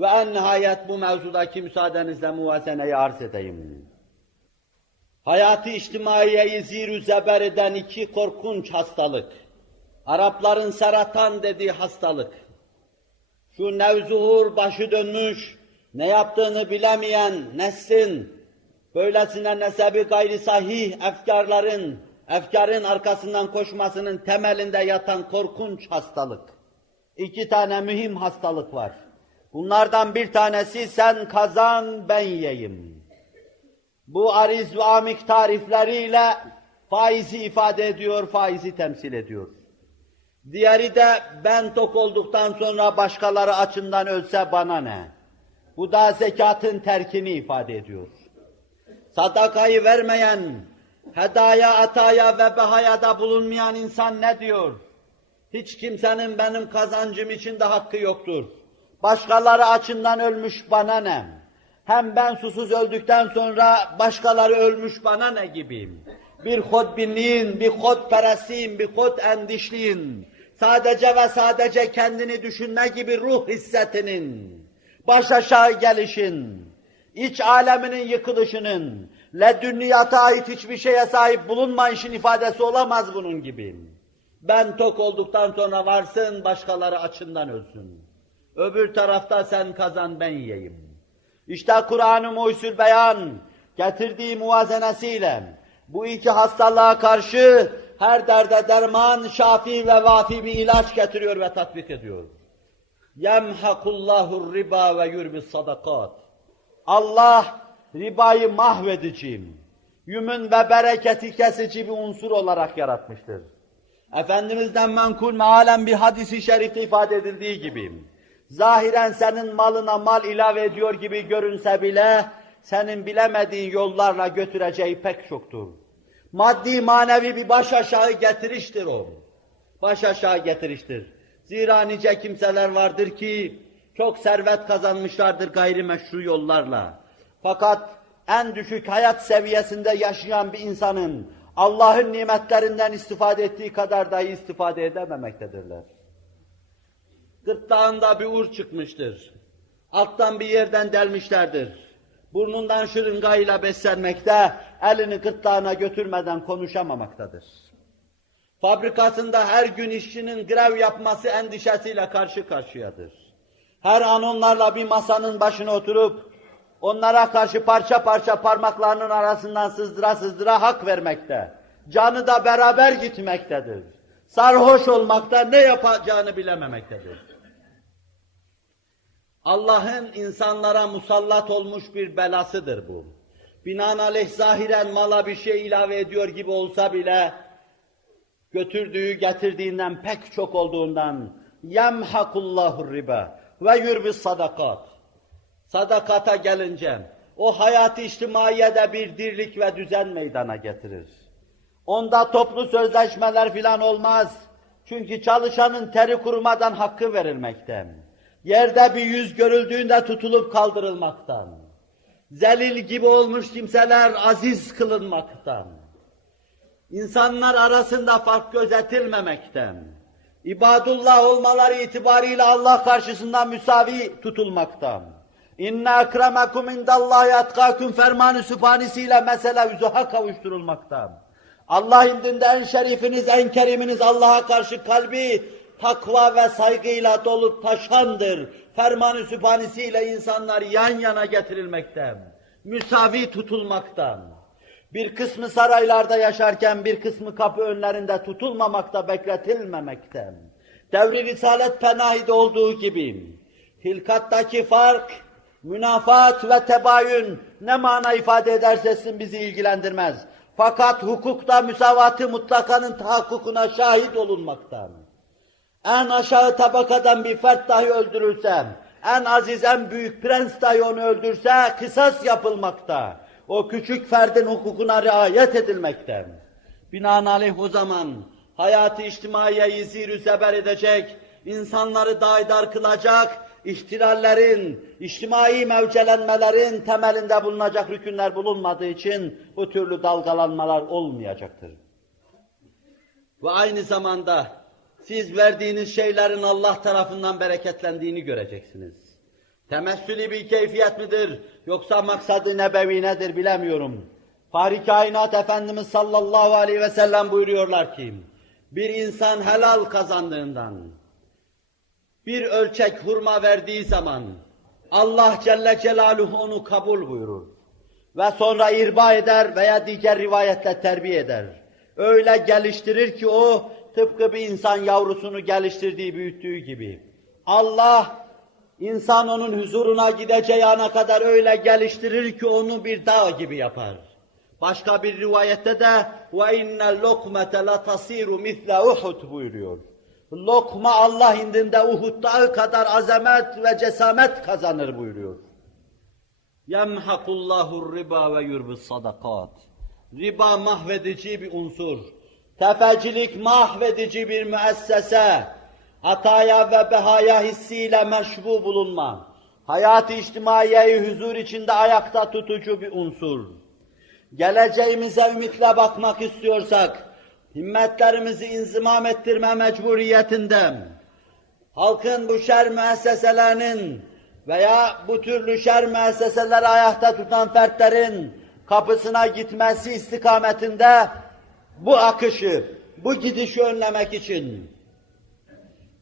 Ve en nihayet bu mevzudaki müsaadenizle muvazeneyi arz edeyim. Hayatı içtimaiyeyi zir zeber eden iki korkunç hastalık. Arapların seratan dediği hastalık. Şu nevzuhur başı dönmüş, ne yaptığını bilemeyen neslin, böylesine nesebi gayri sahih efkarların, efkarın arkasından koşmasının temelinde yatan korkunç hastalık. İki tane mühim hastalık var. Bunlardan bir tanesi sen kazan ben yiyeyim. Bu ariz ve amik tarifleriyle faizi ifade ediyor, faizi temsil ediyor. Diğeri de ben tok olduktan sonra başkaları açından ölse bana ne? Bu da zekatın terkini ifade ediyor. Sadakayı vermeyen, hedaya, ataya ve behayada bulunmayan insan ne diyor? Hiç kimsenin benim kazancım için de hakkı yoktur. Başkaları açından ölmüş bana ne? Hem ben susuz öldükten sonra başkaları ölmüş bana ne gibiyim? Bir hodbinliğin, bir hodperestliğin, bir hod endişliğin, sadece ve sadece kendini düşünme gibi ruh hissetinin, baş aşağı gelişin, iç aleminin yıkılışının, ledünniyata ait hiçbir şeye sahip bulunmayışın ifadesi olamaz bunun gibi. Ben tok olduktan sonra varsın, başkaları açından ölsün. Öbür tarafta sen kazan ben yiyeyim. İşte Kur'an-ı Muhyüzül Beyan getirdiği muvazenesiyle bu iki hastalığa karşı her derde derman, şafi ve vafi bir ilaç getiriyor ve tatbik ediyor. Yemhakullahu riba ve yurbis sadakat. Allah ribayı mahvediciyim. Yümün ve bereketi kesici bir unsur olarak yaratmıştır. Efendimiz'den menkul mealen bir hadisi şerifte ifade edildiği gibi, zahiren senin malına mal ilave ediyor gibi görünse bile, senin bilemediğin yollarla götüreceği pek çoktur. Maddi manevi bir baş aşağı getiriştir o. Baş aşağı getiriştir. Zira nice kimseler vardır ki, çok servet kazanmışlardır gayrimeşru yollarla. Fakat en düşük hayat seviyesinde yaşayan bir insanın, Allah'ın nimetlerinden istifade ettiği kadar dahi istifade edememektedirler. Gırtlağında bir ur çıkmıştır. Alttan bir yerden delmişlerdir. Burnundan şırıngayla beslenmekte, elini gırtlağına götürmeden konuşamamaktadır. Fabrikasında her gün işçinin grev yapması endişesiyle karşı karşıyadır. Her an onlarla bir masanın başına oturup, onlara karşı parça parça parmaklarının arasından sızdıra sızdıra hak vermekte. Canı da beraber gitmektedir. Sarhoş olmakta ne yapacağını bilememektedir. Allah'ın insanlara musallat olmuş bir belasıdır bu. Binaenaleyh zahiren mala bir şey ilave ediyor gibi olsa bile, götürdüğü getirdiğinden pek çok olduğundan yemhakullahu riba ve yurbis sadakat. Sadakata gelince o hayat-ı içtimaiyede bir dirlik ve düzen meydana getirir. Onda toplu sözleşmeler filan olmaz. Çünkü çalışanın teri kurumadan hakkı verilmekte. Yerde bir yüz görüldüğünde tutulup kaldırılmaktan. Zelil gibi olmuş kimseler aziz kılınmaktan. İnsanlar arasında fark gözetilmemekten. İbadullah olmaları itibariyle Allah karşısında müsavi tutulmaktan. İnne ekremekum indallahi etkâküm fermanı sübhanesiyle mesele üzuha kavuşturulmaktan. Allah indinde en şerifiniz, en keriminiz Allah'a karşı kalbi takva ve saygıyla dolup taşandır. Fermanı sübhanesiyle insanlar yan yana getirilmekte. Müsavi tutulmaktan. Bir kısmı saraylarda yaşarken bir kısmı kapı önlerinde tutulmamakta, bekletilmemekte. Devri Risalet Penahi'de olduğu gibi hilkattaki fark, münafat ve tebayün ne mana ifade ederse sizin bizi ilgilendirmez. Fakat hukukta müsavatı mutlakanın tahakkukuna şahit olunmaktan. En aşağı tabakadan bir fert dahi öldürülse, en aziz en büyük prens dahi onu öldürse kısas yapılmakta. O küçük ferdin hukukuna riayet edilmekte. Binaenaleyh o zaman hayatı içtimaiyeyi zir zeber edecek, insanları daidar kılacak, ihtilallerin, içtimai mevcelenmelerin temelinde bulunacak rükünler bulunmadığı için bu türlü dalgalanmalar olmayacaktır. Ve aynı zamanda siz verdiğiniz şeylerin Allah tarafından bereketlendiğini göreceksiniz. Temessülü bir keyfiyet midir yoksa maksadı nebevi nedir bilemiyorum. Fahri Kainat Efendimiz sallallahu aleyhi ve sellem buyuruyorlar ki, bir insan helal kazandığından, bir ölçek hurma verdiği zaman, Allah Celle Celaluhu onu kabul buyurur. Ve sonra irba eder veya diğer rivayetle terbiye eder. Öyle geliştirir ki o tıpkı bir insan yavrusunu geliştirdiği, büyüttüğü gibi. Allah insan onun huzuruna gideceği ana kadar öyle geliştirir ki onu bir dağ gibi yapar. Başka bir rivayette de ve innel lokmete la tasiru misle Uhud buyuruyor. Lokma Allah indinde Uhud dağı kadar azamet ve cesamet kazanır buyuruyor. Yemhakullahu riba ve yurbis sadakat. Riba mahvedici bir unsur. Tefecilik mahvedici bir müessese. Hataya ve behaya hissiyle meşbu bulunma. Hayat-ı içtimaiyeyi huzur içinde ayakta tutucu bir unsur. Geleceğimize ümitle bakmak istiyorsak, himmetlerimizi inzimam ettirme mecburiyetinde, halkın bu şer müesseselerinin veya bu türlü şer müesseseleri ayakta tutan fertlerin kapısına gitmesi istikametinde bu akışı, bu gidişi önlemek için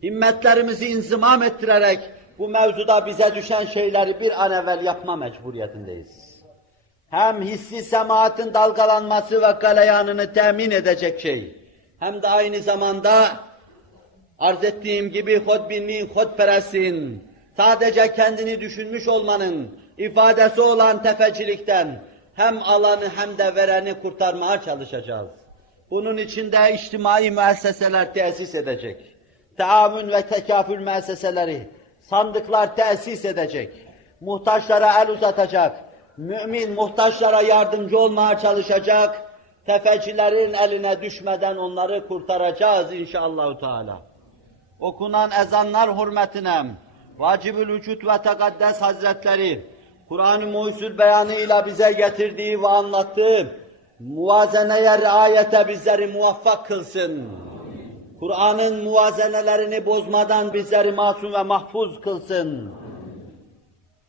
himmetlerimizi inzimam ettirerek bu mevzuda bize düşen şeyleri bir an evvel yapma mecburiyetindeyiz. Hem hissi semaatin dalgalanması ve galeyanını temin edecek şey, hem de aynı zamanda arz ettiğim gibi hodbinliğin, hodperestliğin, sadece kendini düşünmüş olmanın ifadesi olan tefecilikten hem alanı hem de vereni kurtarmaya çalışacağız. Bunun için de içtimai müesseseler tesis edecek. Taavün ve tekafül müesseseleri, sandıklar tesis edecek. Muhtaçlara el uzatacak. Mümin muhtaçlara yardımcı olmaya çalışacak. Tefecilerin eline düşmeden onları kurtaracağız inşallah Teala. Okunan ezanlar hürmetine Vacibül Vücut ve Tekaddes Hazretleri Kur'an-ı Muhyüzül beyanıyla bize getirdiği ve anlattığı muvazeneye riayete bizleri muvaffak kılsın. Kur'an'ın muvazenelerini bozmadan bizleri masum ve mahfuz kılsın.